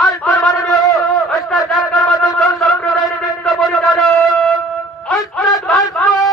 মালপুর মাননীয় ওস্তাদ ডাক্তার মাদুল সম্প্রদায়ের বৃন্দ পরিচালক ওস্তাদ মালপুর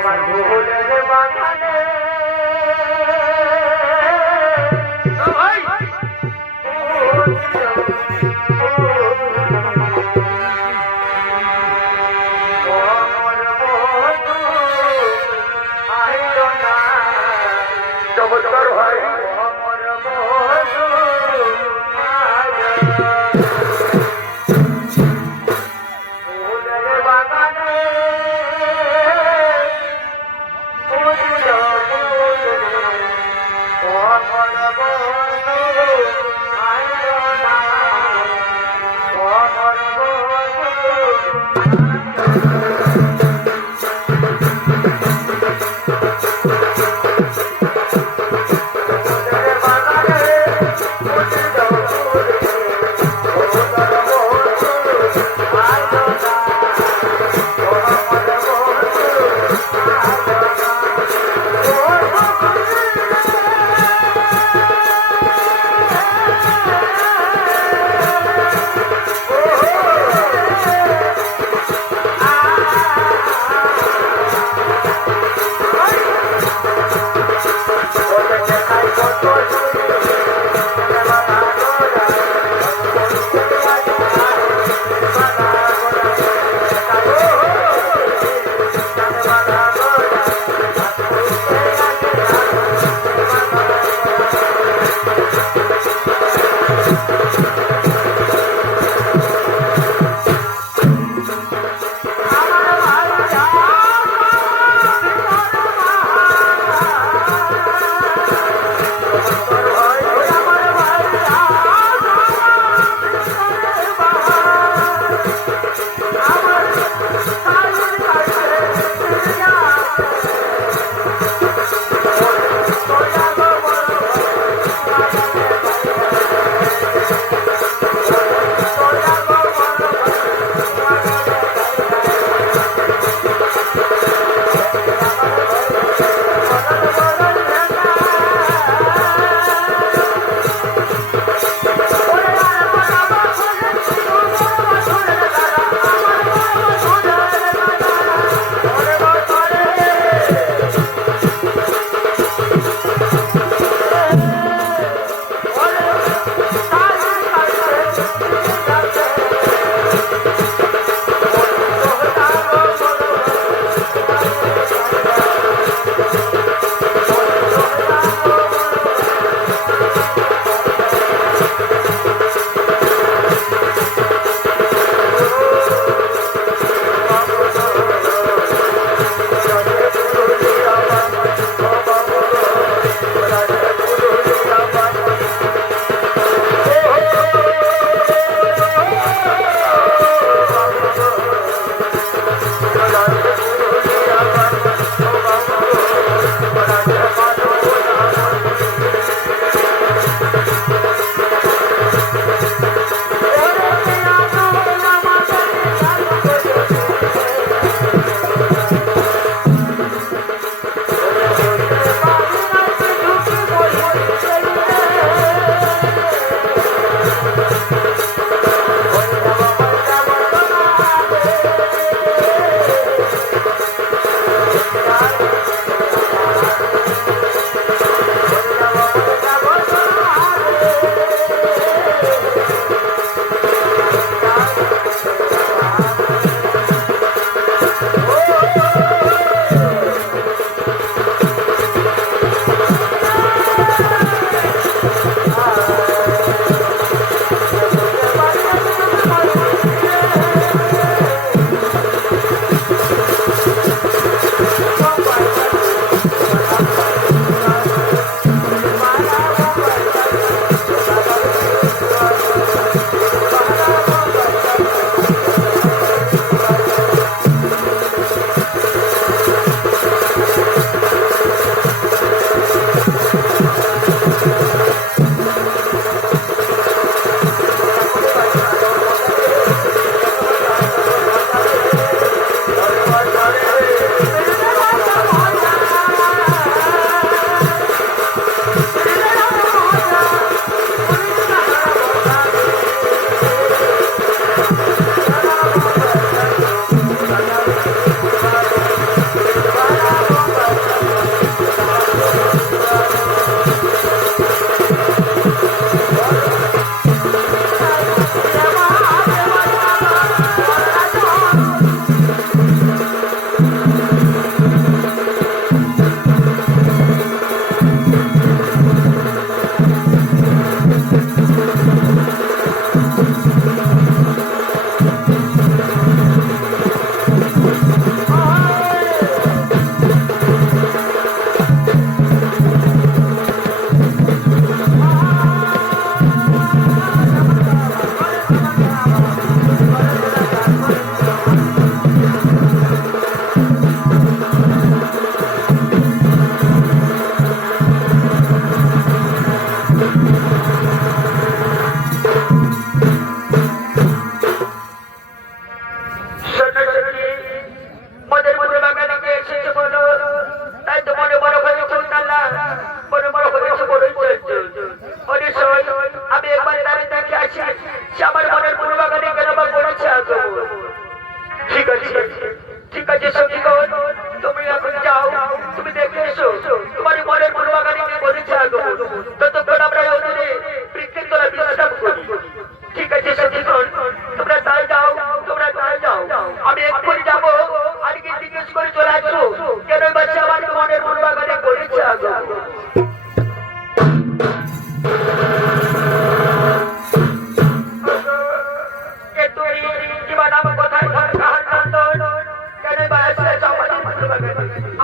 আমার ফুলের বাগানে ভাই চমৎকার ভাই ফুলের বাগানে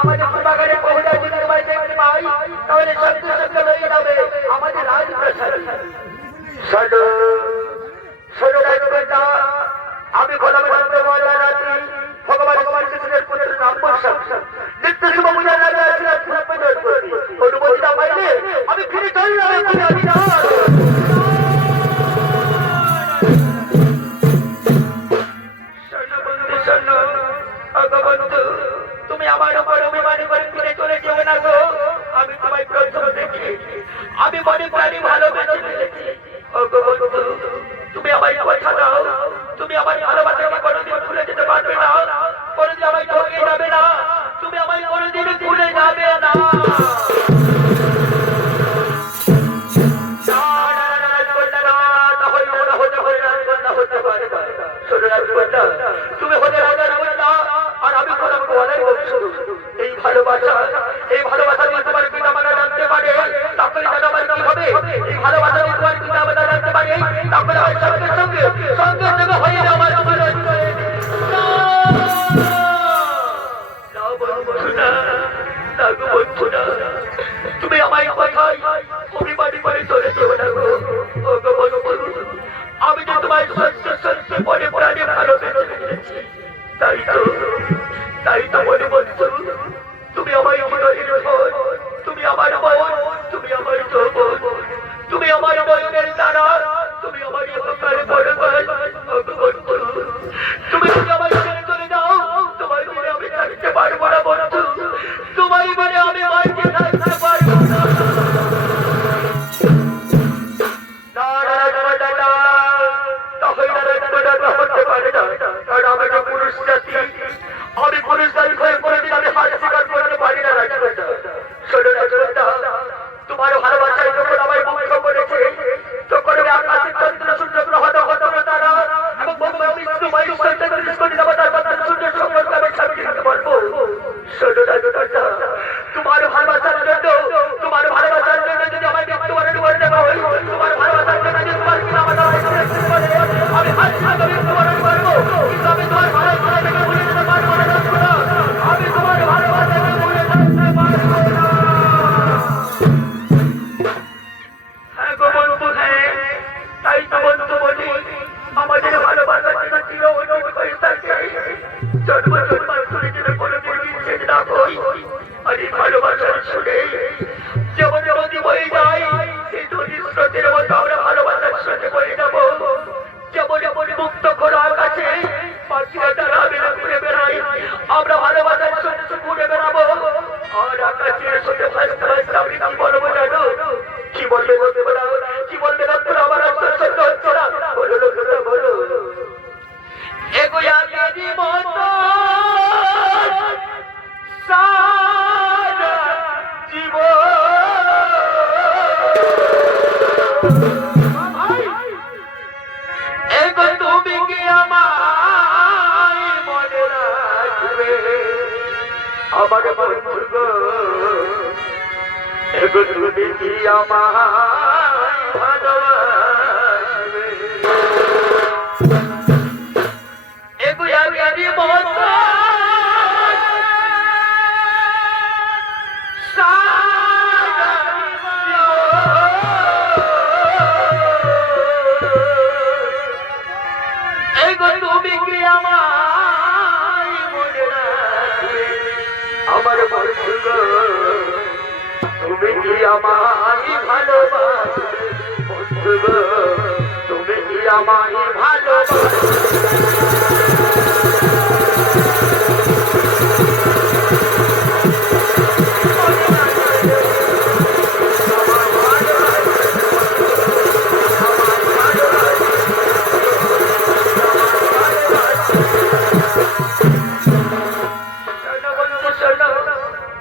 আমাদের বাগানে বহুদা যদি তোমায় দেখতে পাই তাহলে সঙ্গে সঙ্গে হয়ে যাবে আমাদের রাজপ্রাসাদ। শোনো শোনো রাজকন্যা, আমি খোলামেলা বলা রাত্রি ভগবান শ্রীকৃষ্ণের পুত্র নাম বর্ষণ নিত্য শুভ পূজার রাজা অনুমতি না পাইলে আমি ফিরে চলে যাবে। তুমি আমার উপর অভিমানী করে ফিরে চলে যেও না গো। আমি তোমায় প্রথম দেখি আমি মনে প্রাণী ভালোবেসে ফেলেছি। তুমি আমায় কথা দাও, তুমি আমার ভালোবাসাকে কোনোদিন ভুলে যেতে পারবে না, কোনোদিন আমায় ঠকে যাবে না, তুমি আমায় কোনোদিন ভুলে যাবে না। তুমি হতে রাজার কন্যা আর আমি হলাম গোয়ালের বংশ। এই ভালোবাসা যদি তোমার পিতা মাতা জানতে পারে তাহলে জানো আমার কি হবে। এই ভালোবাসা যদি তোমার পিতা মাতা জানতে পারে তাহলে আমার সঙ্গে সঙ্গে সঙ্গে সঙ্গে হয়ে যাবে আমার তুমি আমায় কথাই অভিমানী করে চলে যেও না গো। আমি যে তোমায় সত্য সত্য মনে প্রাণে ভালোবেসে ফেলেছি, তাই তো মনে বলছো তুমি আমায় অমরের ধন, তুমি আমার বয়ন, তুমি আমার যৌবন, তুমি আমার বয়নের দ্বারা, তুমি আমার অহংকারে বড় তুমি যদি আমার ছেড়ে চলে যাও তোমার মনে আমি থাকতে পারবো না বন্ধু, তোমার মনে আমি মাইকে থাকতে পারবো না। আমি পুরুষ জাতি হয়ে কোনোদিন আমি হার স্বীকার করতে পারি না রাজকন্যা। শোনো রাজকন্যা, তোমার ভালোবাসায় যখন আমায় মুগ্ধ করেছে তখন আমি আকাশের চন্দ্র সূর্য গ্রহ নক্ষত্র তারা এবং বিষ্ণু বায়ু সৈন্যের কোটি দেবতার মধ্যে সূর্য সম্পর্কে আমি সাক্ষী দিতে পারবো। শোনো রাজকন্যা, তোমার ভালোবাসার জন্য যদি আমায় মৃত্যুবরণ করতে হয়, তোমার ভালোবাসার জন্য যদি তোমার কিনা আমার আমি হাত ছাড়া মৃত্যুবরণ করবো, কিন্তু আমি তোমার ভালোবাসাকে ভুলে যেতে পারবো না রাজকন্যা। আমি তোমার ভালোবাসাকে ভুলে থাকতে পারবো না। হ্যাঁ গো বন্ধু, হ্যাঁ, তাই তো বন্ধু বলি আমাদের ভালোবাসা যেন চির অটুট হয়ে থাকে, জন্ম জন্মান্তরে যেন কোনোদিন বিচ্ছেদ না হয়। আর এই ভালোবাসার শুনে যেমন নদী বয়ে যায় সেই নদীর স্রোতের মতো আমরা ভালোবাসার স্রোতে বয়ে যাবো। যেমন মুক্ত খোলা আকাশে পাখিরা তারা বেড়া ঘুরে বেড়াই, আমরা ভালোবাসার স্রোতে ঘুরে বেড়াবো। আর আকাশের স্রোতে ভাসতে ভাসতে আমি কি বলবো জানো? কি বলবে কি বলবে তোরা আমার সত্য হচ্ছে না? বলো লোকেরা বলো। এগোয়া গেলি মতো সারা জীবন এগো তুমি কি আমায় মনে রাখবে আমার বন্ধু গো, এগো তুমি কি আমায় ভালোবাসবে। এগো আমি মতো তুমি কি আমায় মনে রাখবে আমার বন্ধু গো, তুমি কি আমায় ভালোবাসবে বন্ধু গো, তুমি কি আমায় ভালোবাসবে।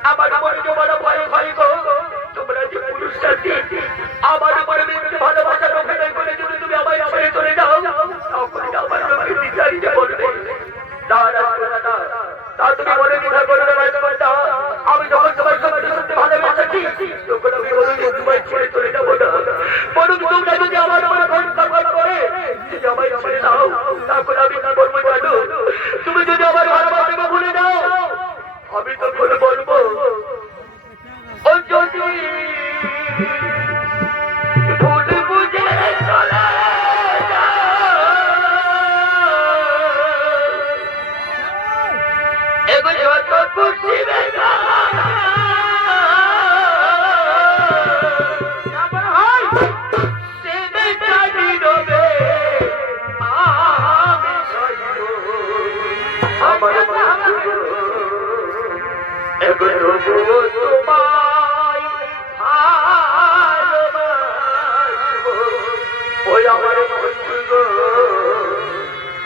আমার মনে তোমার ভয় ভয় গো, তোমরা যে পুরুষ জাতি আমার উপরে মিথ্যে ভালোবাসার অভিনয় করে যদি তুমি আমায় ছেড়ে চলে যাও তখন আমার লোকে বিচারিতে বলবে তা তুমি মনে দ্বিধা করবে না। আমি যখন তোমার সঙ্গে সত্যি ভালোবেসেছি তখন আমি বলি তোমায় ছেড়ে চলে যাবো না, বরং তোমরা যদি আমার মনে ঘন্টা করে যদি আমায় ছেড়ে দাও তখন আমি কি বলবো জানো? তুমি যদি আমার ভালোবাসাকে ভুলে যাও ভুল বলবো ও যদি ভুল বুঝে চলে এগুলো যত খুশি বেকা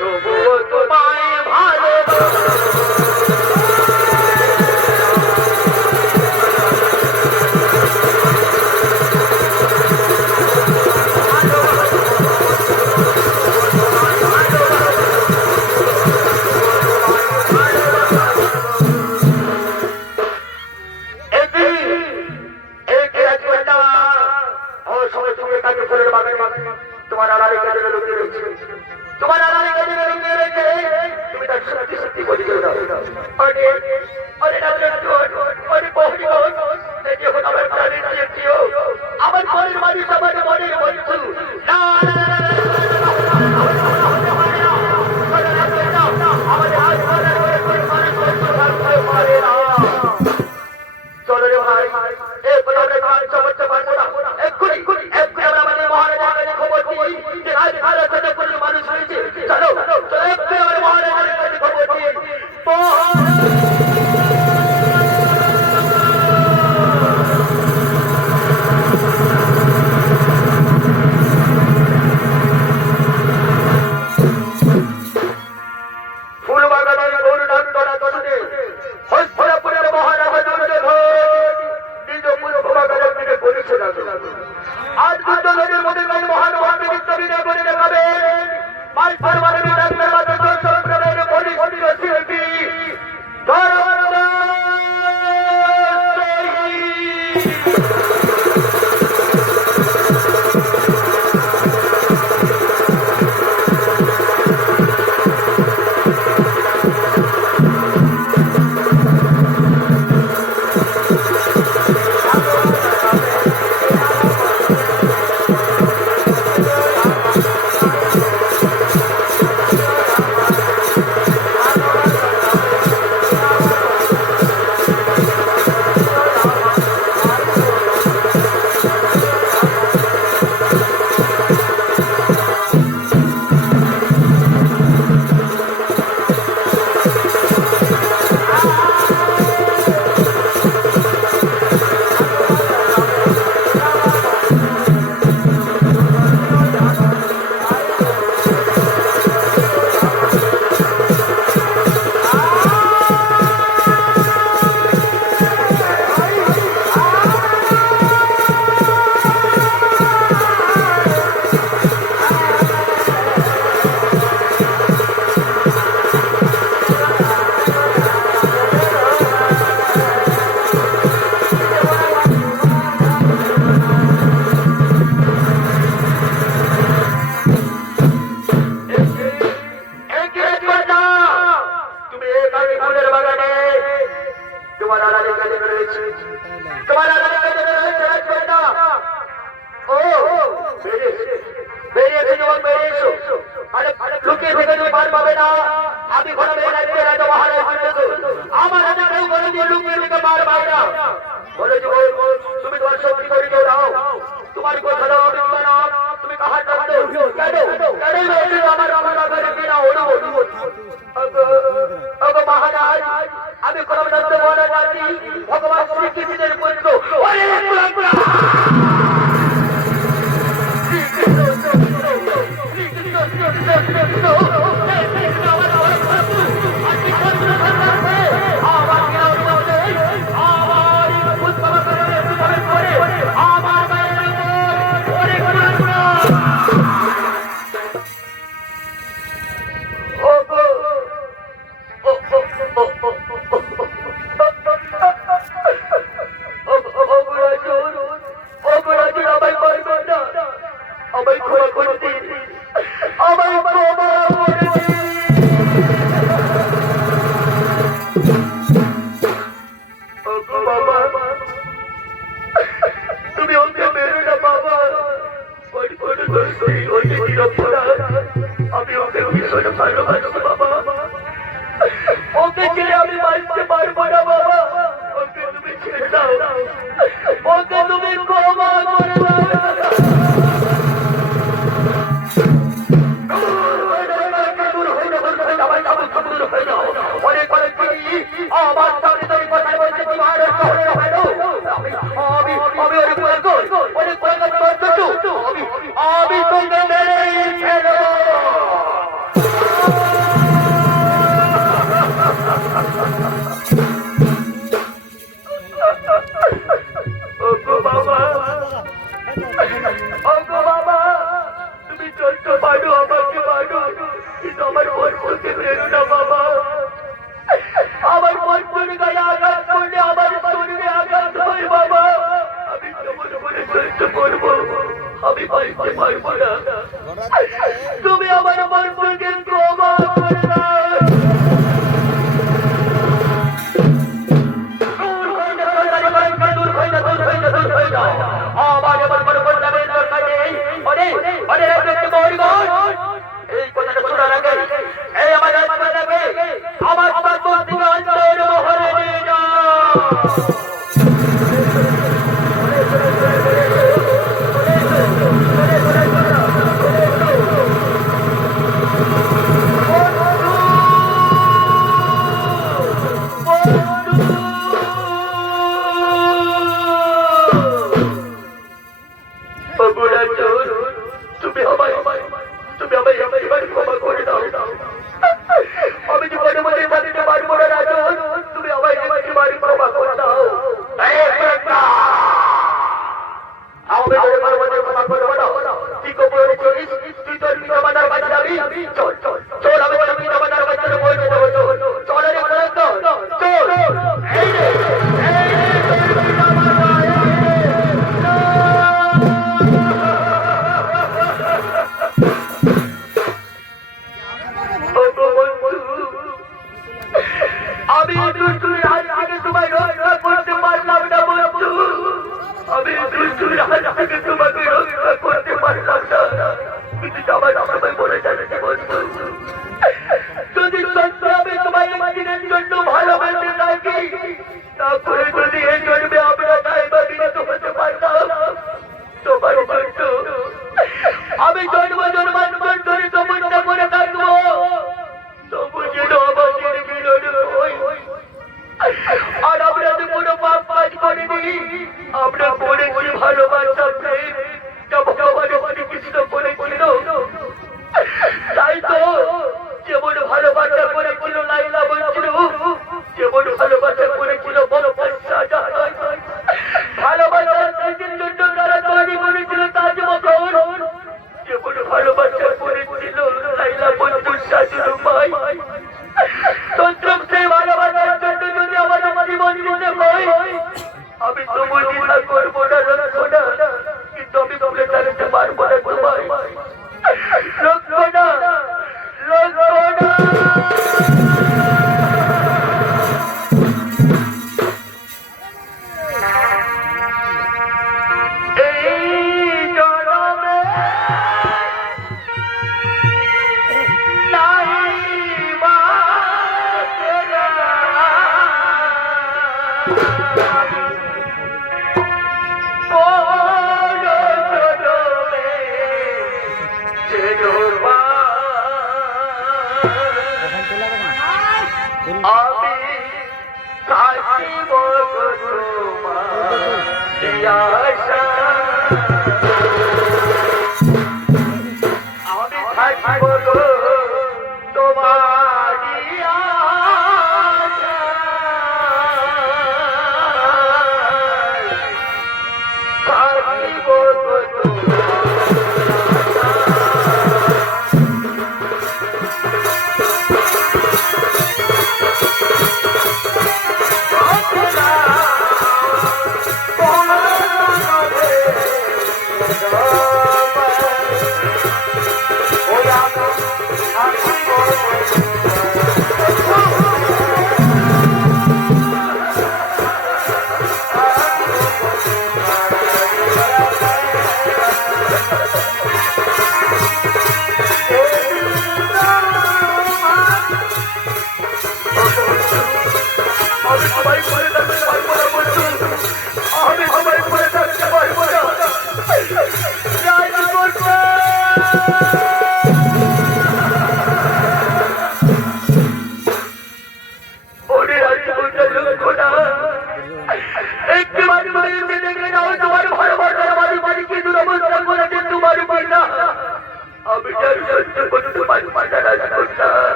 তবুও তোমায় আমার পরের মানুষ আমার মনে বলছু চলো রে ভাই সমস্যা পারবো না এক্ষুনি আমরা আমাদের মহারাজার কাছে খবর দিই যে আজ ভারতের কোনো মানুষ হয়েছে চলো এক্ষুনি আমাদের মহারাজার কাছে খবর দিই ভগবান শ্রীকৃষ্ণের পুত্র আমার সামনে তুমি কথা বলছো তোমার শহরে হলো আমি অনেক আমি তোকে মেরেই ফেলবো। ওগো বাবা তুমি চলতে পারো আমাকে পারো কিন্তু আমার মন করতে পেরো না বাবা। আমার মন করে গায়ে আঘাত করলে আমার শরীরে আঘাত হয় বাবা। আমি তোমার মনে চলতে পারবো আমি পাইতে পারবো না। তুমি আমার মন থেকে ক্ষমা করে দাও।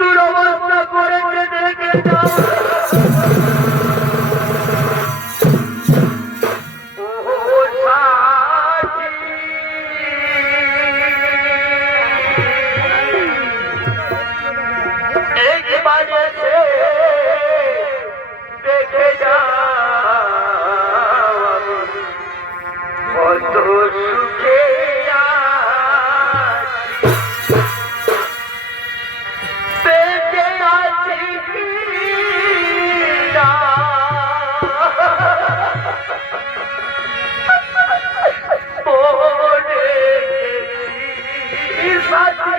দুরবস্থা করেছে দেখে যাও। দেখে যাও কত সুখে বেঁচে আছি না। সাথী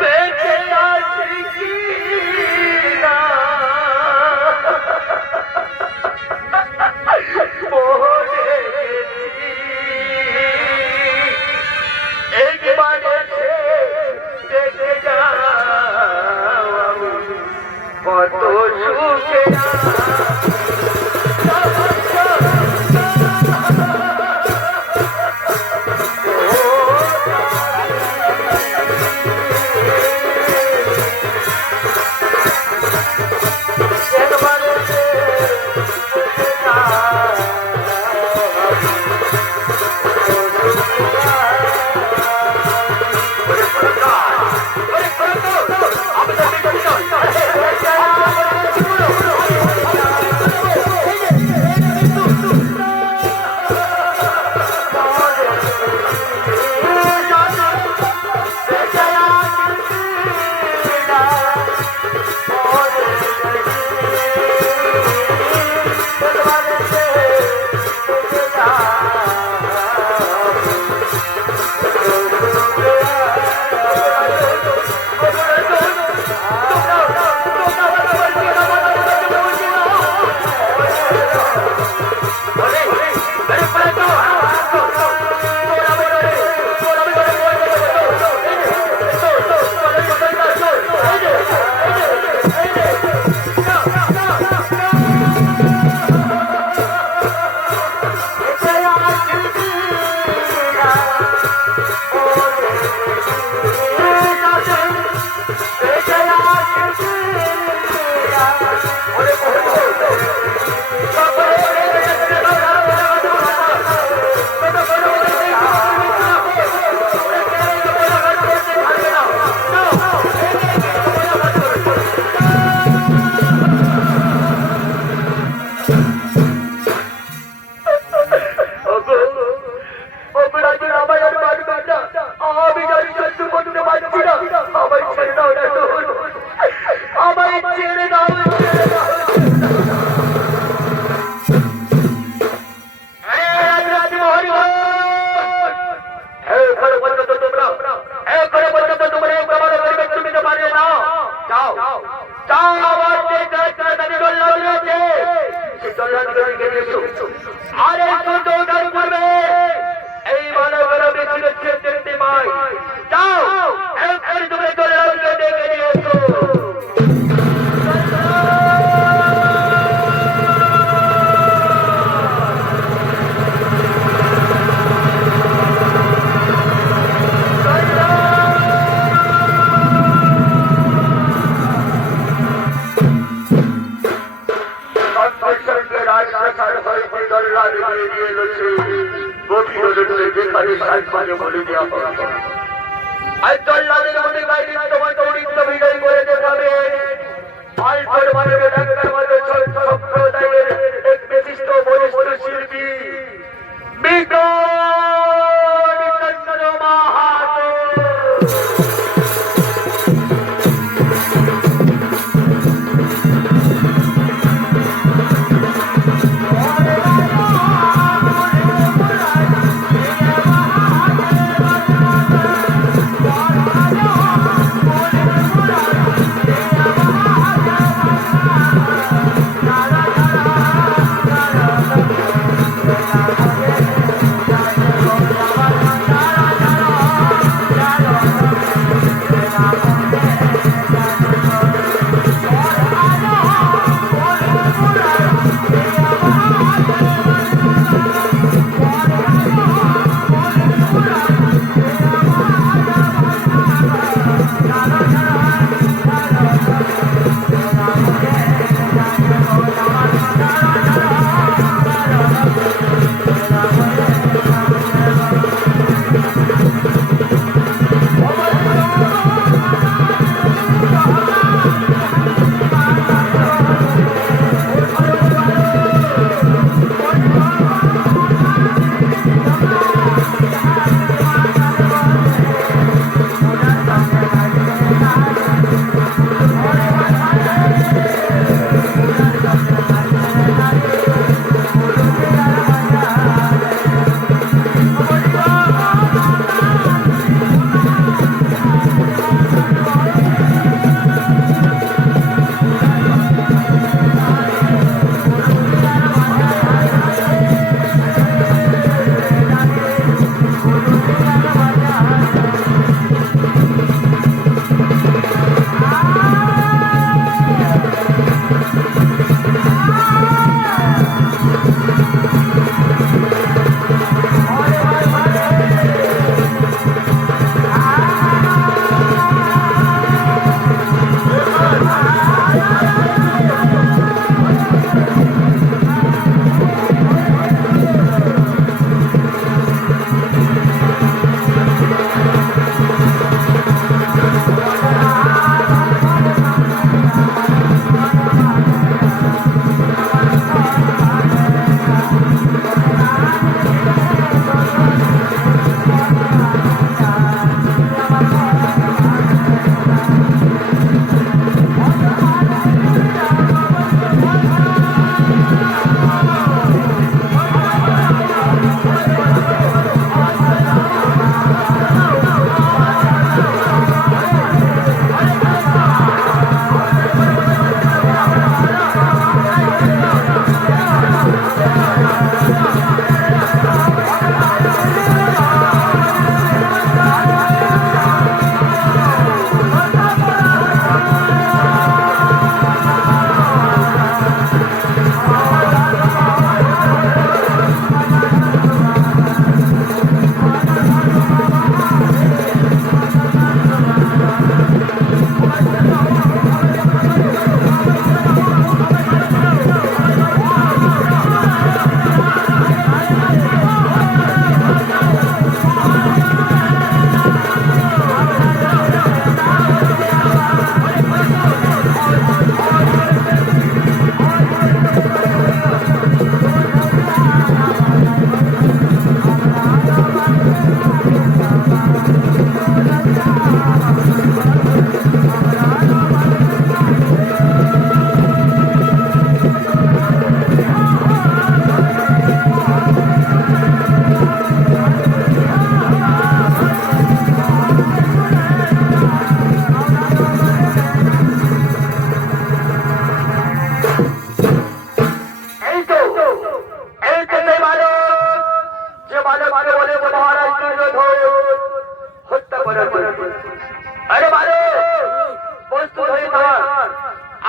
বেঁচে আছি না। দেখে যাও কত সুখে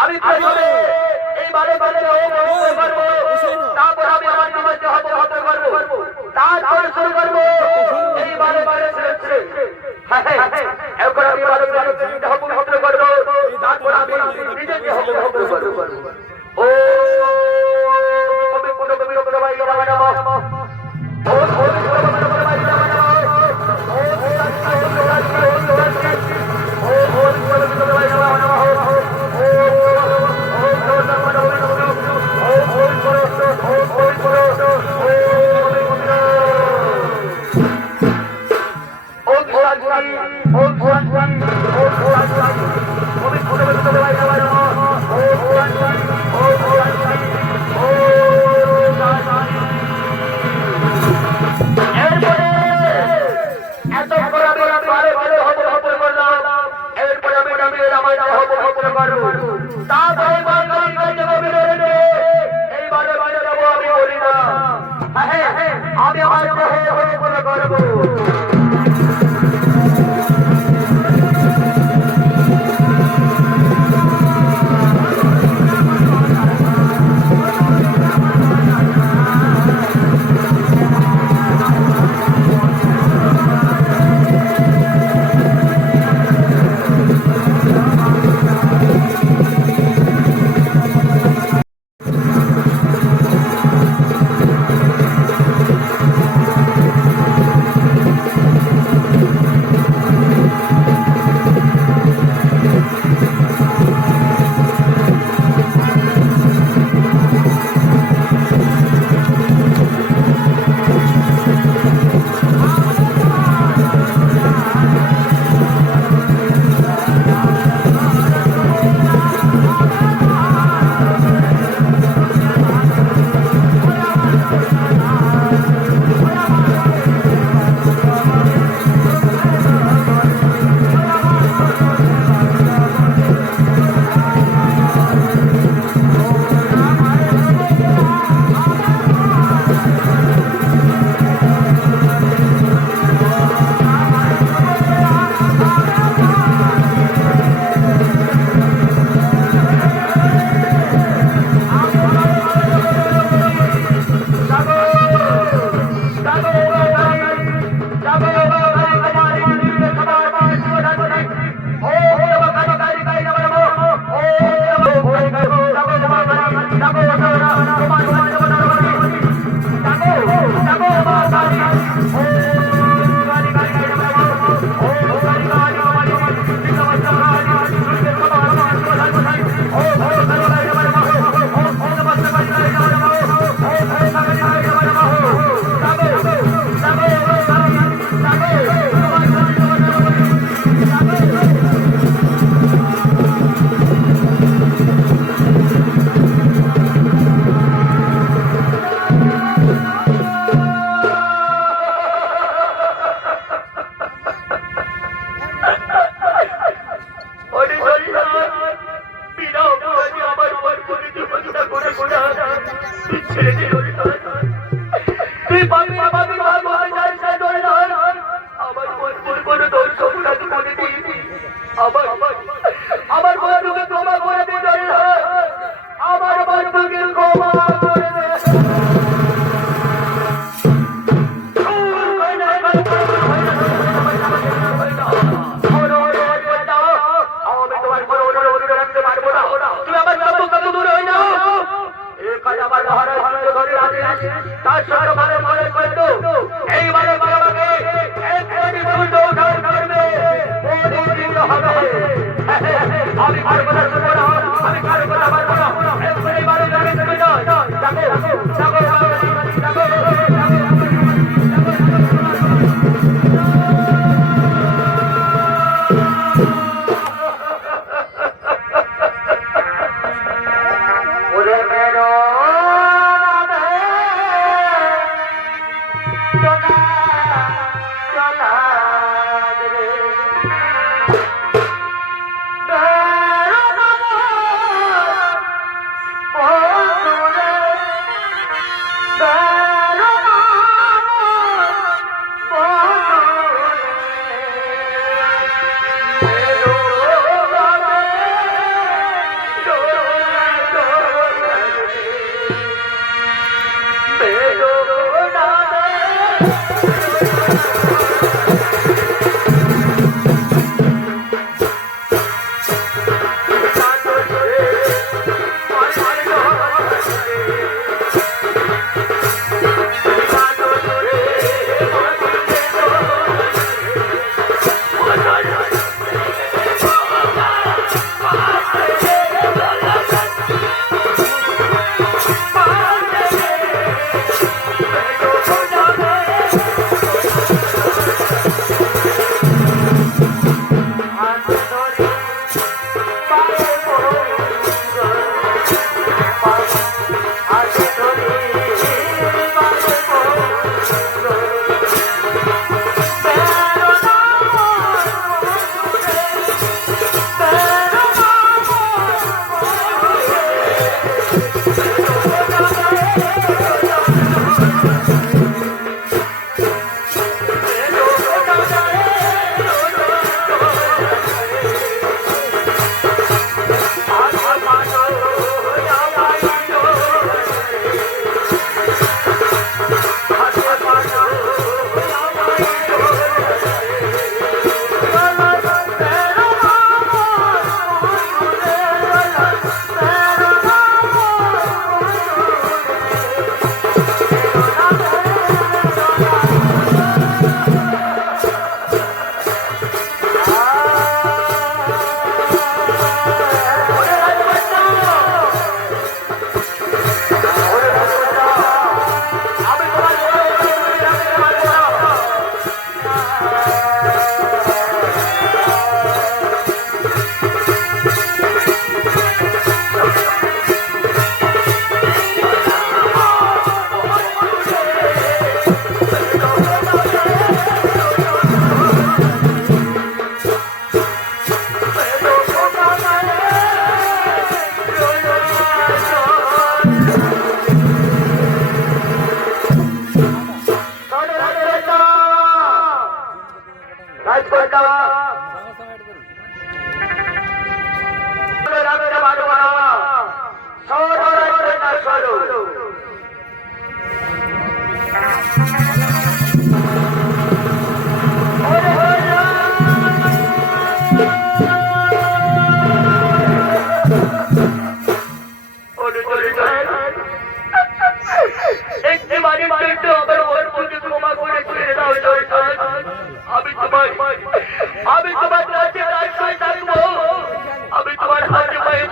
আমি প্রথমে এই বারে বারে করবো, তারপর আমি আমার জীবনকে হত করবো, তারপর শুরু করবো এই বারে বারে এখন আমি বারে বারে হত করবো, তারপর আমি নিজেকে হত করবো। ও কবি কোন কবি রকম ভাই রামা রামা ও কবি কোন কবি ভাই রামা রামা ও আমি আমার করবো। আমার বন্ধুকে ক্ষমা করে দিতে আমার বন্ধুকে ক্ষমা করে দে। তার সঙ্গে ভালো মনে করতো এইবারে বাবাকে এক কোটি ফুল উঠান করবে আমি কারো কথা শুনবো না, আমি কারো কথা মানবো না। এইবারে যাবে তুমি নয়, যাবো যাবো যাবো চলা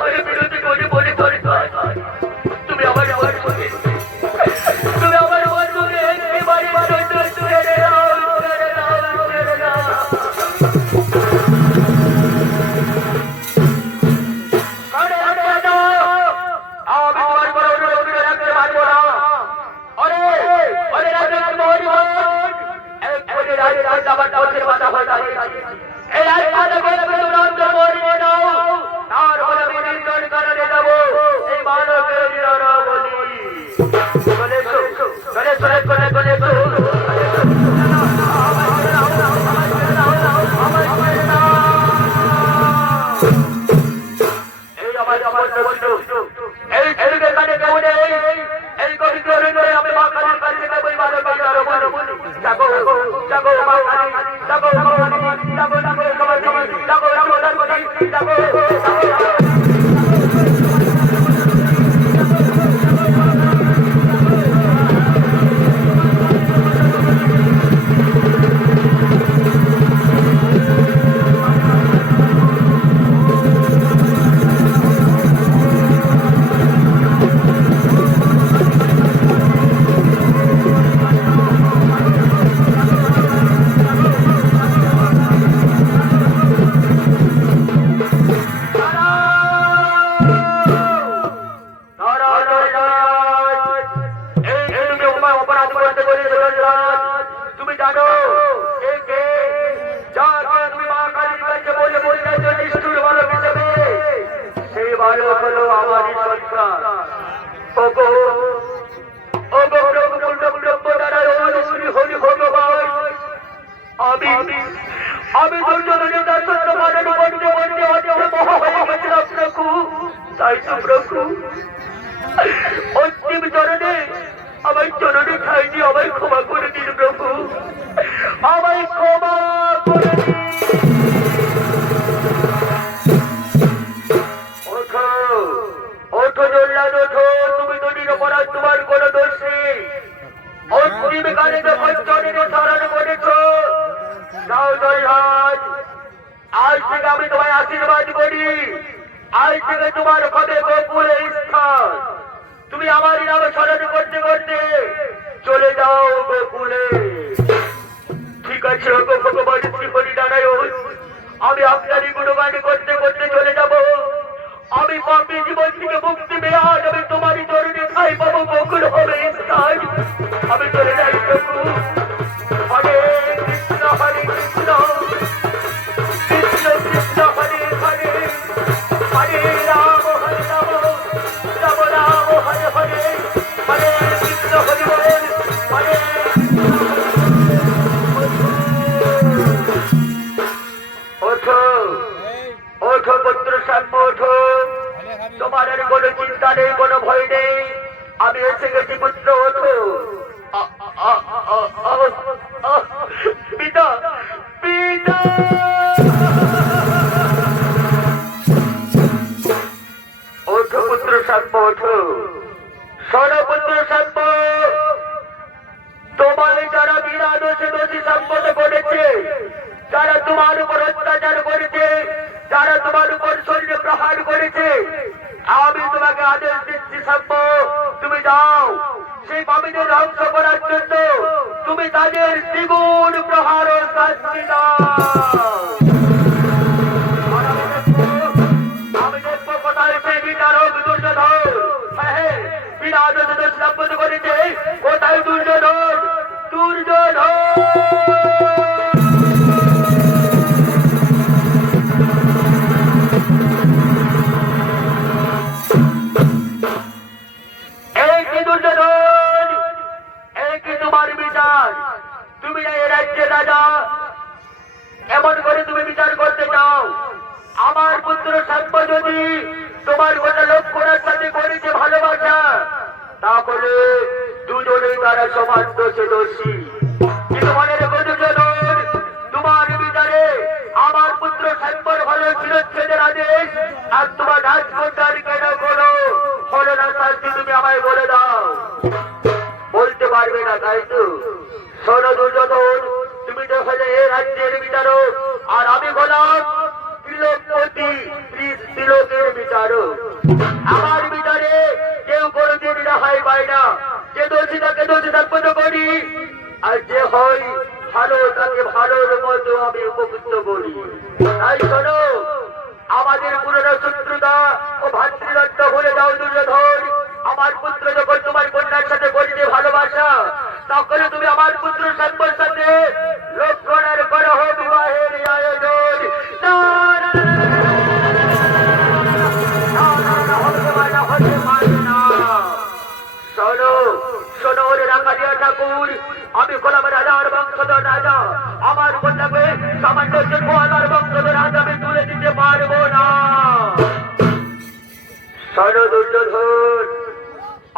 ঘরে বিরতি করে বলে ধরে তুমি আমার বলে তুমি আমার বলে এবারে ছেড়ে দাও ছেড়ে দাও ছেড়ে দাও আমি দুর্যোধনের দাসত্ব পালন করতে করতে অর্থমোহ হয়ে গেছিলাম প্রভু। তাই তো প্রভু অন্তিম চরণে আমার চরণে ঠাই দিয়ে আমায় ক্ষমা করে দিন প্রভু, আমায় ক্ষমা করে দিন। ওঠো ওঠো জল্লাদ ওঠো, তুমি তো নিরপরাধ, তোমার কোনো দোষ নেই। অন্তিম কালে যখন চরণে শরণ করেছ, যাও জয়হাট, আজ থেকে আমি তোমায় আশীর্বাদ করি। আজ থেকে তোমার হবে গোকুলের স্থান। তুমি আমার নামে স্মরণ করতে করতে চলে যাও গোকুলে। ঠিক আছে ভগবান শ্রী হরিনারায়ণ, আমি আপনারই গুণগান করতে করতে চলে যাব। আমি পাপী জীবন থেকে মুক্তি পেয়ে আজ আমি তোমারই চরণে ঠাই পাবো, গোকুল হবে স্থান। আমি চলে যাই প্রভু। হরে কৃষ্ণ হরে কৃষ্ণ কৃষ্ণ কৃষ্ণ হরে হরে, হরে রাম রাম রাম হরে হরে, হরে কৃষ্ণ হরি বল, হরে ওঠো ওঠো পুত্র সাম্য ওঠো, তোমার আর কোনো চিন্তা নেই, কোনো ভয় নেই, আমি এসে গেছি পুত্র ওঠো। পিতা পিতা ওঠো পুত্র সাম্য ওঠো, শোনো পুত্র সাম্য, তোমায় যারা বিনা দোষে দোষী সাব্যস্ত করেছে, যারা তোমার উপর অত্যাচার করেছে, যারা তোমার উপর শরীরে প্রহার করেছে, আমি তোমাকে আদেশ দিচ্ছি সাম্য, তুমি যাও সেই পাপীদের ধ্বংস করার জন্য তুমি তাদের দ্বিগুণ প্রহার ও শাস্তি দাও। আমি দেখবো কোথায় সেই বিচারক দুর্যোধন, হ্যাঁ বিনা দোষে দোষ সাব্যস্ত করেছে, কোথায় দুর্যোধন দুর্যোধন। তুমি না এ রাজ্যের রাজা, এমন করে তুমি বিচার করতে চাও? আমার পুত্র সাম্য যদি তোমার কথা লক্ষ্যের সাথে করেছে ভালোবাসা, তাহলে দুজনেই তারা সমান দোষে দোষী। কিন্তু মনে রেখো দুর্যোধন, তোমার বিচারে আমার পুত্র সাম্যর ভালো শিরচ্ছেদের আদেশ, আর তোমার রাজকন্যার কেন কোনো হলো না শাস্তি, তুমি আমায় বলে দাও। বলতে পারবে না তাই তো? শোনো দুর্যোধন, তুমি তো হলে এ রাজ্যের বিচারক, আর আমি হলাম ত্রিলোকপতি, ত্রিলোকের বিচারক। আমার বিচারে কেউ কোনোদিন রেহাই পায় না। যে দোষী তাকে দোষী সাব্যস্ত করি, আর যে হয় ভালো তাকে ভালোর মতো আমি উপকৃত করি। তাই শোনো, আমাদের পুরনো শত্রুতা ও ভাতৃদত্ত ভুলে যাও দুর্যোধন। আমার পুত্র যখন তোমার কন্যার সাথে করিতে ভালোবাসা, তখন তুমি আমার পুত্র সাব্যর সাথে লক্ষণের করহ বিবাহের আয়োজন। না, না, না, না, শোনো শোনো ওরে রাখালিয়া ঠাকুর, আমি গোলাম রাজার বংশধর রাজা। আমার কন্যাকে সামান্য গোয়ালার বংশধর রাজা আমি তুলে দিতে পারবো না। শোনো দুর্যোধন,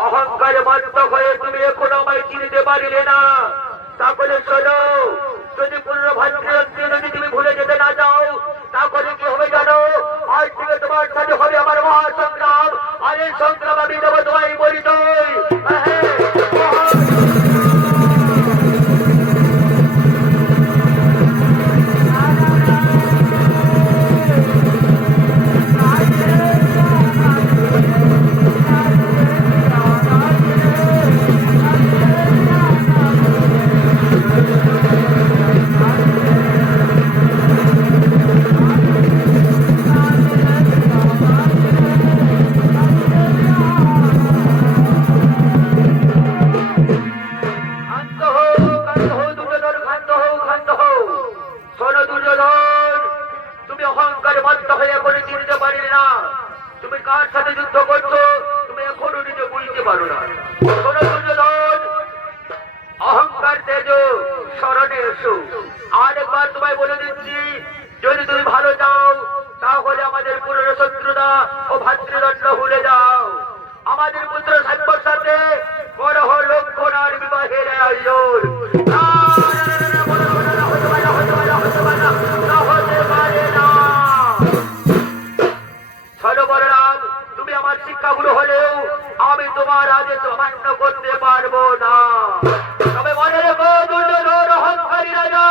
অহংকারে মত্ত হয়ে তুমি এখনো আমায় চিনতে পারলে না। তাহলে শোনো, যদি পূর্ণ ভাতৃত্বকে যদি তুমি ভুলে যেতে না চাও, তাহলে কি হবে জানো? আজ থেকে তোমার সাথে হবে আমার মহাসংগ্রাম, আর এই সংগ্রাম আমি দেবো তোমায় পরিচয়। শিক্ষাগুলো হলেও আমি তোমার আদেশ অমান্য করতে পারবো না। তবে মনে রেখো দুর্যোধন অহংকারী রাজা,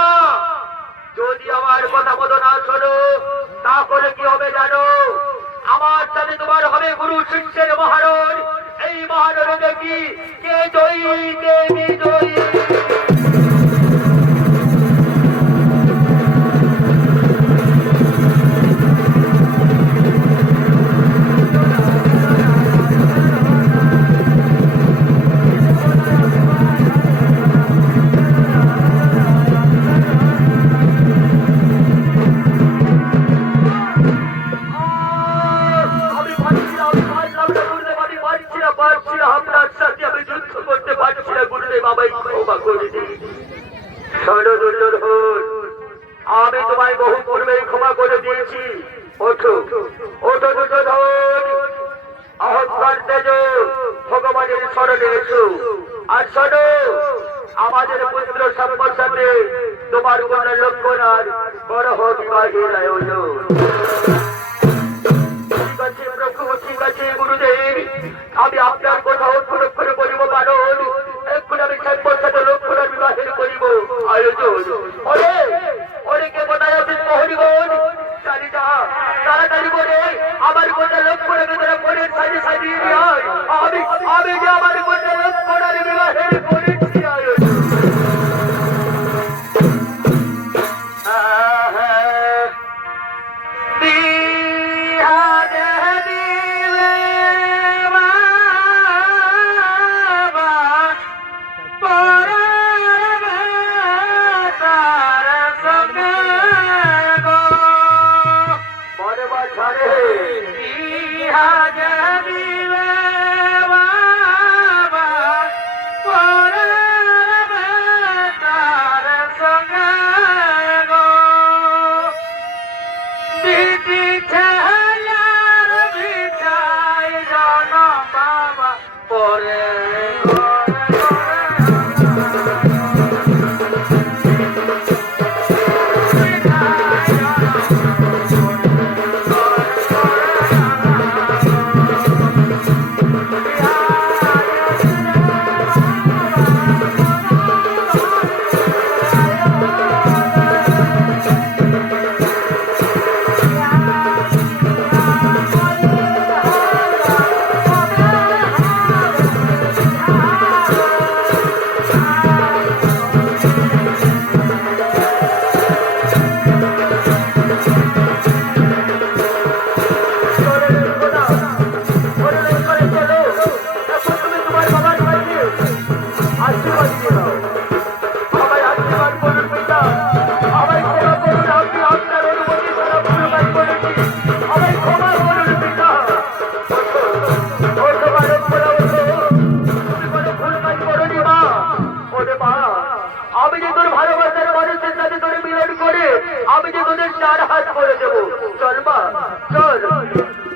যদি আমার কথা মতো না শোনো, তাহলে কি হবে জানো? আমার সাথে তোমার হবে গুরু শিষ্যের মহারণ। এই মহারণে দেখি কে জয়ী কে বিজয়ী। আমি তোমায় বহু পূর্বেই ক্ষমা করে দিয়েছি। ওঠো ওঠো দুর্যোধন, অহংকার তেজ ভগবানের স্মরণে এসো। আর শোনো, আমাদের পুত্র সম্পদ সাথে তোমার কন্যা লক্ষণার বড় বিবাহের আয়োজন। ঠিক আছে প্রভু, ঠিক আছে গুরুদেব, আমি আপনার কথা অক্ষরে করিব পালন। এখন আমি সম্পদ সাথে লক্ষণার বিবাহের করিব আয়োজন। ওরে ওরে, কে কোথায় আছিস প্রহরীগণ? তাড়াতাড়ি করে আমার কন্যা লক্ষণের ভিতরে পরে সাজিয়ে দিয়ে আমি যে আমার কন্যা লক্ষণার বিবাহের করেছি আয়োজন।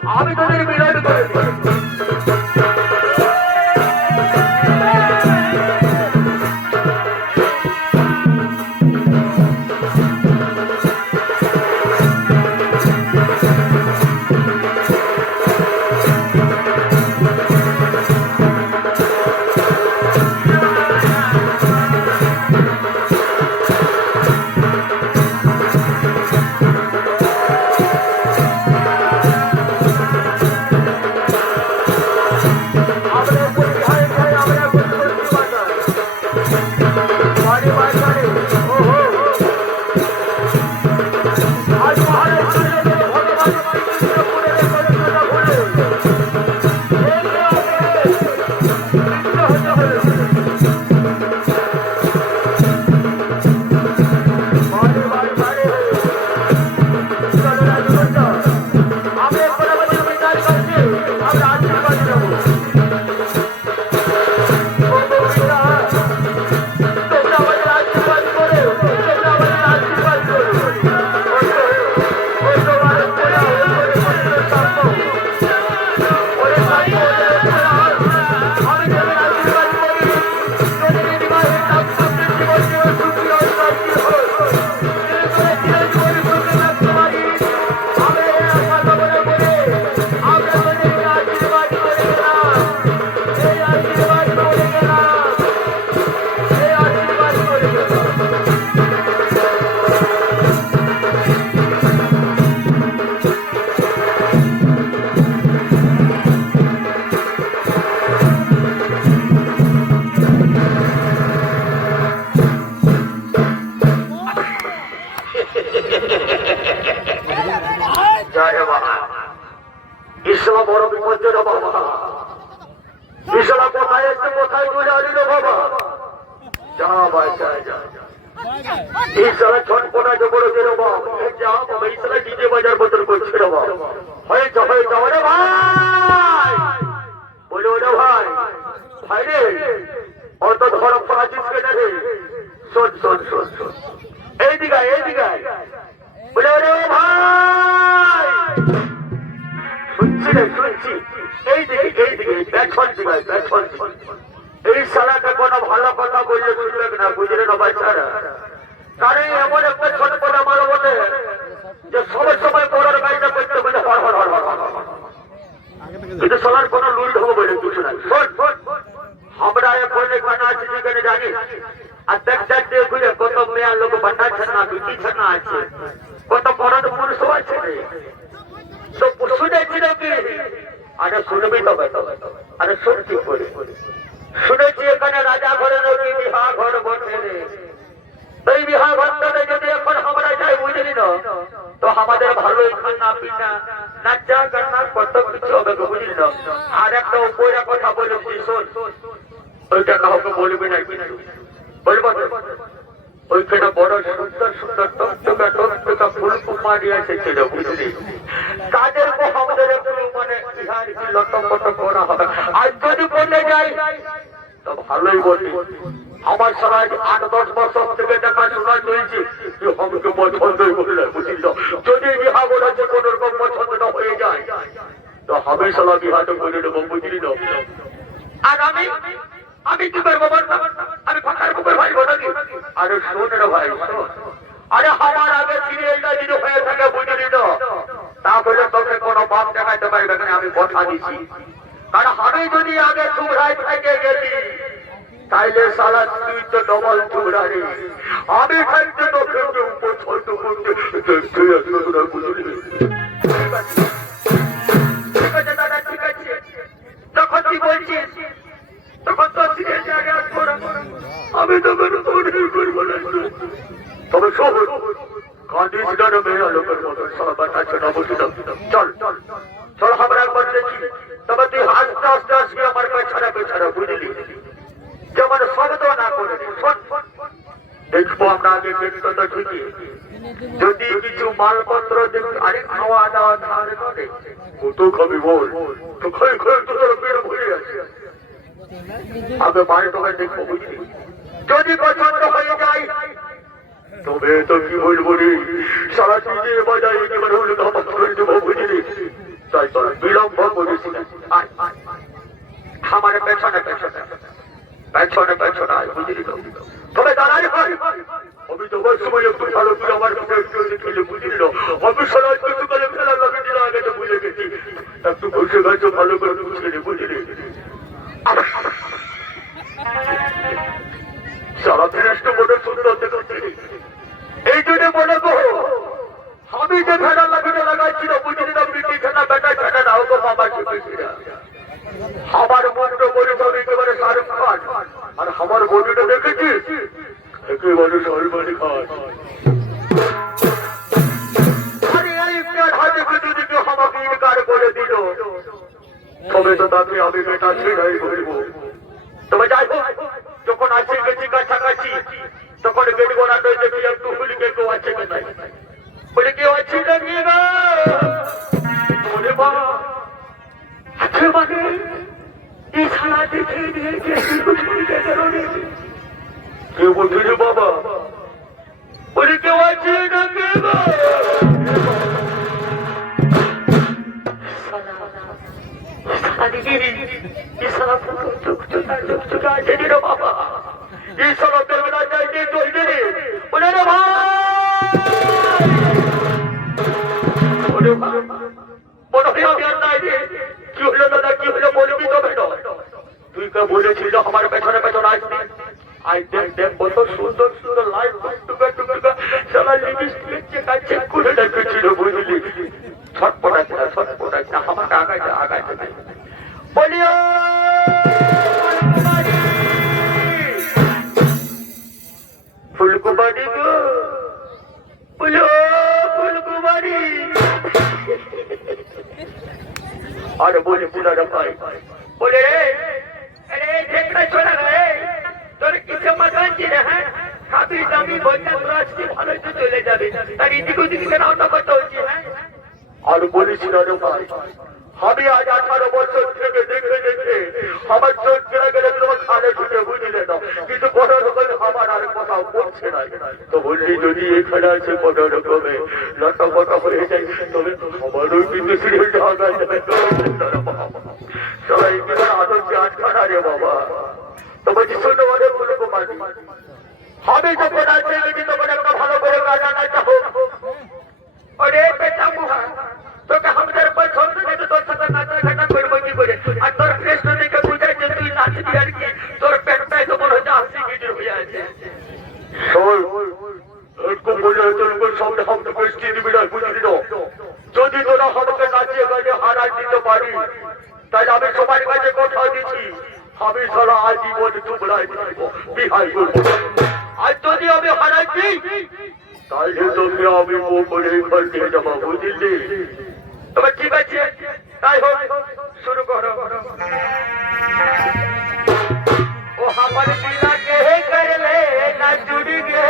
আমি তোদের মিলন করে দিই। এই শালাটা কোনো ভালো কথা বললে শুনবে না, বুঝলে না বাচ্চারা? কারণ এমন একটা ছোট পড়া মারো বলে যে সবার সময় পড়ার কাজটা করতে বলে কিন্তু সবার কোনো লুল ঢোক বলে কিছু না। আমরা এখন এখানে আছি যেখানে জানি আর দেখতে ঘুরে কত মেয়ার লোক বাঁচাচ্ছে না, বিটিছে না আছে, কত বড় পুরুষ আছে তো শুনেছি নাকি? আরে শুনবি তবে আরে সত্যি করে শুনেছি এখানে রাজা ঘরে নাকি বিহা ঘর বসে রে। এই বিহা ঘরটাতে যদি এখন আমরা যাই বুঝলি না তো আমাদের ভালোই খানা পিনা নাচা গানা কত কিছু হবে বুঝলি না। আর একটা উপরে কথা বলেছি শোন, ওইটা কাউকে বলবি না বলবো ওইখানে বড় সুন্দর সুন্দর টকটকা টকটকা ফুল কুমারি এসেছিল বুঝলি। তাদের আমাদের একটু মানে বিহার কি লটপট করা হবে। আর যদি বলে যাই তো ভালোই বলি, আমার সবাই 8-10 বছর থেকে দেখাশোনা চলছে যে আমাকে পছন্দই বলে বুঝলি। যদি বিহা বলেছে কোন রকম পছন্দ হয়ে যায় তো আমি সালা বিহাটা করে নেবো বুঝলি না। আর আমি কি করবো আমি ফাঁকার বুকের ভাই নাকি? আরে শোন রে ভাই শোন, আরে আমার আগে সিরিয়ালটা যদি হয়ে থাকে বুঝলি না তাহলে তোকে কোনো বাপ দেখাইতে পারবে না, আমি কথা দিচ্ছি। কারণ আমি যদি আগে চুড়াই থেকে গেলি তাইলে সালা তুই তো ডবল চুড়ারি, আমি খাইতে তোকে পছন্দ করতে বুঝলি। ঠিক আছে দাদা ঠিক আছে, তখন কি বলছিস তখন তো আমি তখন করবো না। তবে সব কাঁদিস না মেয়ে লোকের মতো সব বাচ্চা না বুঝি। চল চল চল আমরা একবার দেখি, তবে তুই আস্তে আস্তে আসবি আমার পেছাড়া পেছাড়া বুঝলি, যেমন শব্দ না করে দেখবো আমরা আগে দেখতো তো ঠিকই। যদি কিছু মালপত্র দেখি আরে খাওয়া দাওয়া ধারে করে কত খাবি বল, তো খাই খাই তো তোর পেট ভরে আছে। আগে বাড়ি তোকে দেখবো বুঝলি, যদি পছন্দ হয়ে যায় তবে তো কি বলবো রে সারা চিজে বাজায় একেবারে হলে ধাপা করে দেবো বুঝলি। তাই বিলম্ব করিস না, আমার পেছনে পেছনে পেছনে পেছনে আয়, বুঝলি তো? তবে দাঁড়াই হয় আমি তোমার সময় একটু ভালো করে আমার খেলে বুঝলি না, আমি সারা কিছু করে ফেলার লাগে দিল, আগে তো বুঝে গেছি, একটু বসে গেছো ভালো করে বুঝলি, বুঝলি? সারা ফেরাসটা মনে সুন্দর দেখছি, এই জন্য মনে করো আমি যে ফেরার লাগিয়ে লাগাইছিল, বুঝলি না? বিটি ফেনা বেটায় ফেনা না হোক বাবা শিখেছি না, আমার মনটা বলে তবে একেবারে শাহরুখ খান, আর আমার বডিটা দেখেছিস একেবারে সলমানি খান। আমাকে ইনকার করে দিল, তবে তো তাকে আমি বেটা ছেড়াই বলবো। তবে যাই হোক, যখন আছে গেছি কাছাকাছি, তখন গেট গোড়াটাই দেখি একটু হুলিকে কেউ আছে কি নাই, বলে কেউ আছে নাকি না? বলে বা আছে মানে এই শালা দেখে দিয়েছে, কেউ বলছে রে বাবা, বলে কেউ আছে নাকি না? তুই কে বলেছিল আমার পেছনে পেছনে আসবি? আই দেখ দেখ কত সুন্দর সুন্দর লাইট টুকা টুকা সারা লিপস্টিক কাছে করে রেখেছিল, বুঝলি? ছটপট আছে না, ছটপট আছে না, আমাকে আগাইতে আগাইতে নাই বলিও ফুলকুমারী গো, বলো ফুলকুমারী। আর বলি পুরানো ভাই বলে अरे देखना छोड़ा गए তোর কিছু মাথাচ্ছি না, হ্যাঁ খাবি দামি বইটা তোরা আজকে ভালো তো চলে যাবে, তার ইদিক ওদিকে কেন অন্য কথা হচ্ছে? হ্যাঁ আর বলিস না রে ভাই, আমি আজ 18 বছর থেকে দেখে দেখে আমার চোখ চলে গেলে তোমার খালে ঢুকে, বুঝলে না? কিন্তু কোনো রকম আমার আর কোথাও পড়ছে না, তো বললি যদি এখানে আছে কোনো রকমে লটা ফটা হয়ে যায়, তবে আমারও কিন্তু সিরিয়ালটা আগায় যাবে। সবাই কিন্তু আদর্শে আটখানা রে বাবা, তবে যে ছোট বড় কোনো কুমারী আমি যখন আসে গেছি তখন একটা ভালো করে গান আনাইতে হোক। ওরে বেটা মুহা, তোকে আমাদের পছন্দ নেই, তোর সাথে নাচা ঘাটা করবো কি করে? আর তোর কৃষ্ণ দিকে বুঝাই যে তুই নাচবি আর কি, তোর পেটটাই তো মনে হচ্ছে 80 কেজি হয়ে আছে। এরকম বলে তোর সামনে হামটা বৃষ্টি দিবি না, বুঝলি না? যদি তোরা আমাকে নাচিয়ে গাড়ি হারাই দিতে পারি, তাই আমি সবার কাছে কথা দিচ্ছি, আমি সারা আজীবন চুপড়াই দিব, বিহাই করবো। আর যদি আমি হারাচ্ছি তাহলে তোকে আমি করে ঘর দিয়ে যাবো, বুঝলি? তবে ঠিক আছে, তাই হোক, শুরু করো। ও আমার দিলা কে করলে না জুড়ি গে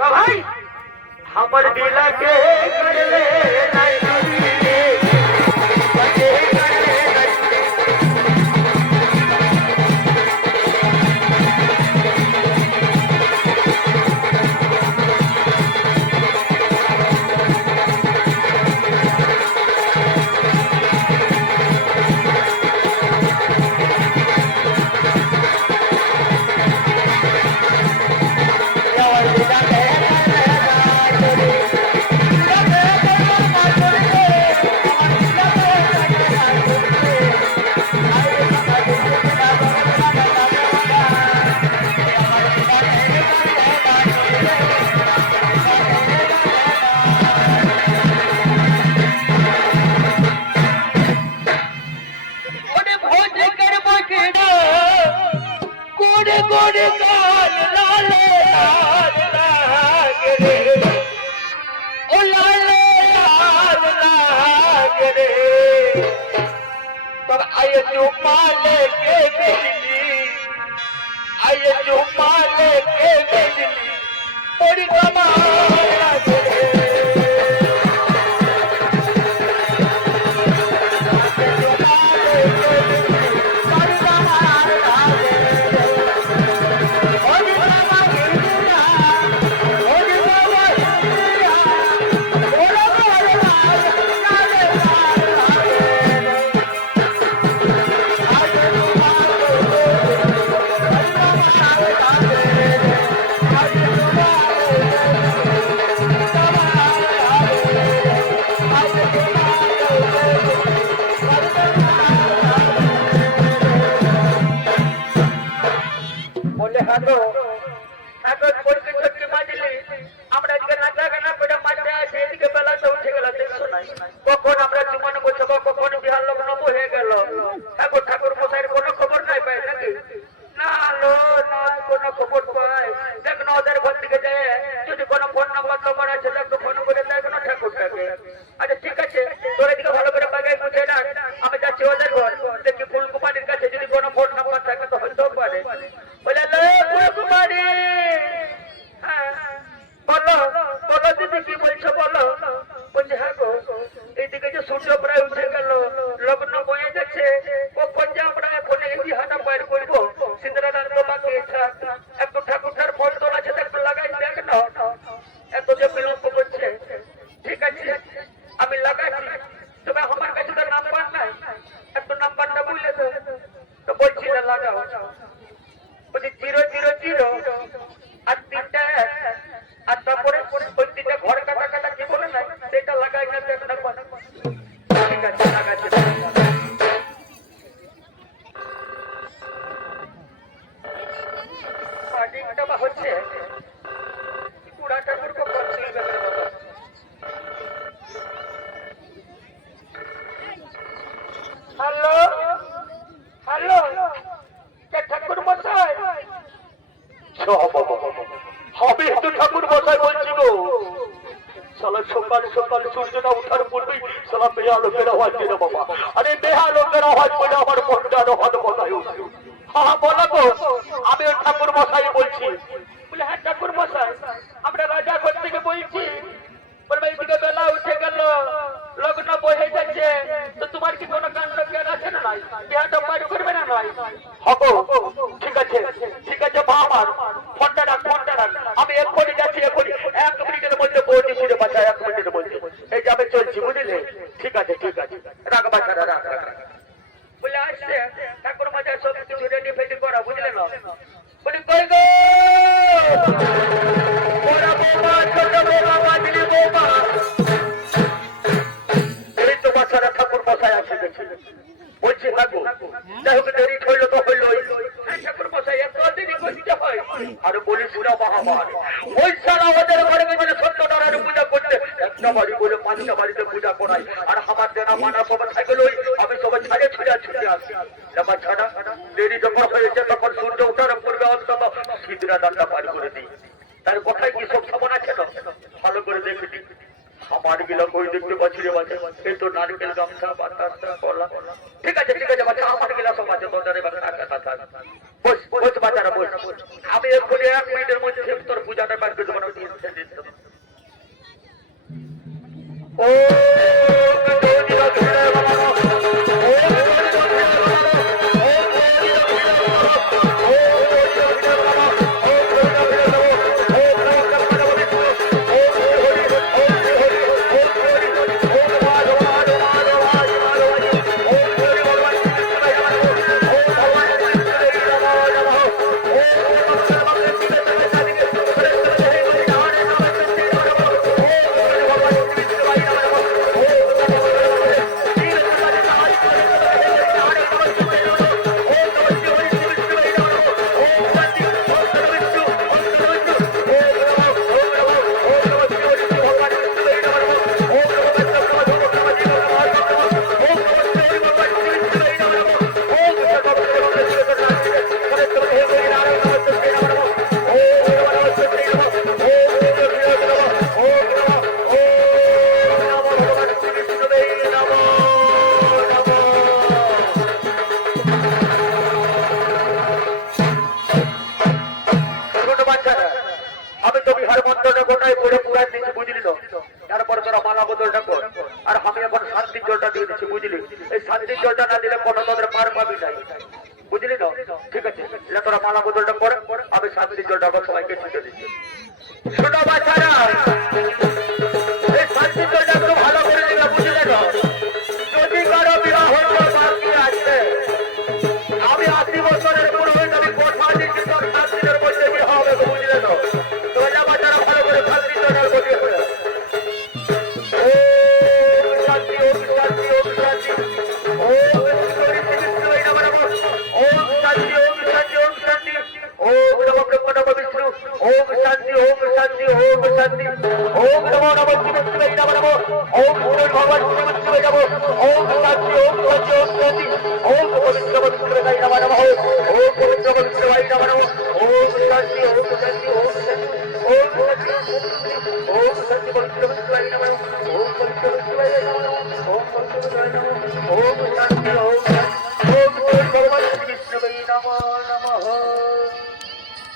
ভাই, আমার দিলা কে করলে না জুড়ি গে, কখন আমরা চুমানো বসে কখন বিহার লগ্ন হয়ে গেল। ঠাকুর ঠাকুর মশাইয়ের কোনো খবর নাই পাই নাকি? না লো না কোনো খবর পাই দেখ না, ওদের ঘর থেকে যায় যদি কোনো ফোন নাম্বার তোমার আছে একটু ফোন করে দেখ না ঠাকুরটাকে। আচ্ছা ঠিক আছে, তোর এদিকে ভালো করে বাগাই বুঝে না, আমি যাচ্ছি ওদের ঘর দেখি ফুলকুমারির কাছে যদি কোনো ফোন নাম্বার থাকে তো হইতেও পারে। বলে লো ফুলকুমারি, হ্যাঁ বলো বলো দিদি কি বলছো বলো। বলছে হ্যাঁ গো, এইদিকে যে সূর্য প্রায় উঠে গেল, লগ্ন বয়ে যাচ্ছে, কখন যে আমরা এখন এই বিহাটা বাইর করবো সিন্দরাদান তো বাকি একটু ঠাকুরটার ফল তোর আছে একটু লাগাই দেখ না, এত যে বিলম্ব করছে। ঠিক আছে আমি লাগাচ্ছি, তবে আমার কাছে তো নাম্বার নাই, একটু নাম্বারটা বুঝলে তো বলছি না লাগাও। বলছি 000 আর 3টা 1 আর তারপরে ওই 3টা ঘর কাটা কাটা কি বলে না সেটা লাগাই না দেখ না। ঠিক আছে লাগাচ্ছি। ডিংটা বা হচ্ছে পুরা ঠাকুর কখন ছিল বাবা। হ্যালো হ্যালো কে ঠাকুর মশাই? হবে একটু ঠাকুর মশাই বলছি গো। সালা সকাল সকাল সূর্যটা উঠার পূর্বেই সালা বেহা লোকের আওয়াজ দিল বাবা। আরে বেহা লোকের আওয়াজ বলে আমার মনটা হদ বসায় উঠল। হ্যাঁ বলো গো, আমি ওই ঠাকুর মশাই বলছি। বলে হ্যাঁ ঠাকুর মশাই, আমরা রাজা ঘর থেকে বলছি। বলবে এইদিকে বেলা উঠে গেল, লগ্ন বয়ে যাচ্ছে, তো তোমার কি কোনো কাণ্ড জ্ঞান আছে না নাই? বিহাটা বাড়ি করবে না নয়? হবো ঠিক আছে ঠিক আছে মা আমার ফোনটা রাখ ফোনটা রাখ, আমি এক্ষুনি যাচ্ছি এক্ষুনি 1 মিনিটের মধ্যে পৌঁছে ছিল বাচ্চা 1 মিনিটের মধ্যে এই যে আমি চলছি বুঝলে। ঠিক আছে রাখ বাচ্চারা রাখ। বলে আসছে ঠাকুর মশাই সব কিছু রেডি ফেডি করা বুঝলে না। বলি কই গো বড় বৌমা ছোট বৌমা মাঝলি বৌমা, এই তো বাচ্চারা ঠাকুর মশাই আসে গেছে। বলছি থাকো যাই হোক দেরি হইলো তো হইলো, ঠাকুর মশাই এত দেরি করতে হয়। আর বলিস না মহামার ওই সারা ওদের ঘরে গেলে সত্যনারায়ণ পূজা করতে 1টা বাড়ি বলে 5টা বাড়িতে পূজা করাই, আর আমার দেনা মানা সবাই থাকলে আমি সবাই ছাড়ে ছুটে আসি। এবার ছাড়া দেরি যখন হয়েছে তখন সূর্য ওঠার পূর্বে অন্তত সিঁদুরা ডান্ডা পার করে দিই। তার কথায় কি সব সমান আছে না? ভালো করে দেখে দিই আমার গিলা কই দেখতে পাচ্ছি রে বাচ্চা, এই তো নারকেল গামছা বাতাসা কলা। ঠিক আছে বাচ্চা, আমার গিলা সব আছে তোদের এবার বস বস বাচ্চারা বস, আমি এক্ষুনি 1 মিনিটের মধ্যে তোর পূজাটা বার করে দেবো। ও জলটা না দিলে কোনো তোদের পার পাবি নাই বুঝলি না। ঠিক আছে তোরা মালা বদলটা করে আমি শান্তির জলটা আবার সবাইকে ছুটে দিচ্ছি। ছোট বাচ্চারা এই শান্তির জলটা একটু ভালো করে দিলে বুঝলে না। যদি কারো বিবাহ বাকি আছে, আমি 80 বছরের বুড়ো হয়ে আমি কথা দিচ্ছি তোর 7 দিনের মধ্যে বিয়ে হবে বুঝলে না। তোরা বাচ্চারা ভালো করে শান্তির জলটা বলিয়ে করে শান্তি ও শান্তি ও শান্তি ओम शांति ओम शांति ओम शांति। ওম শান্তি ওম ওম ভগবান কৃষ্ণই নমঃ নমঃ।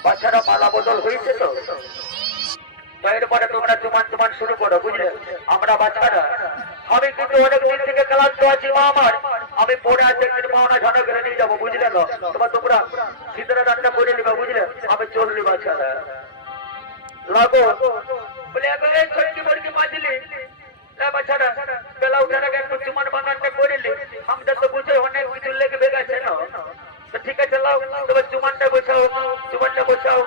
বাচ্চারা মালা বদল হয়েছে তো এরপরে তোমরা চুমান শুরু করো বুঝলে। আমরা বাচ্চারা আমি কিন্তু অনেক দিন থেকে ক্লান্ত আছি মা আমার, আমি পরে আজ একদিন মাওনা ঝানো করে নিয়ে যাবো বুঝলে না। তোমরা শীতের রান্না করে নিবা বুঝলে, আমি চললি বাচ্চারা লাগো বলে ছটকি বড়কি বাজলি বাচ্চারা বেলা উঠার আগে একটু চুমান বাগানটা করিলি, আমাদের তো বুঝে অনেক কিছু লেগে বেগাছে না। তো ঠিক আছে লাও তোমার চুমানটা বসাও, চুমানটা বসাও।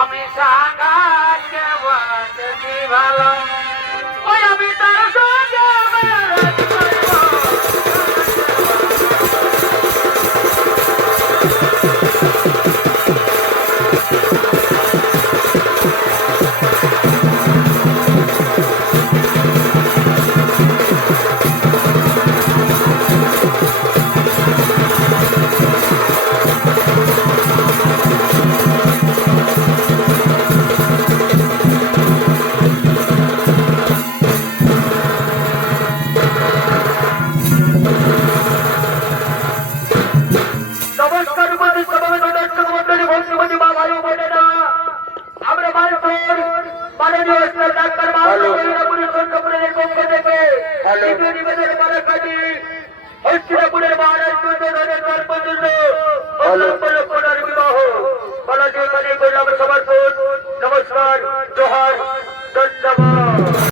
আমি সাঙ্গাকে বাঁচছি ভালো, ওই আমি তার সঙ্গে হস্তিনাপুরের মহারাজ দুর্যোধনের গল্প জন্য যেখানে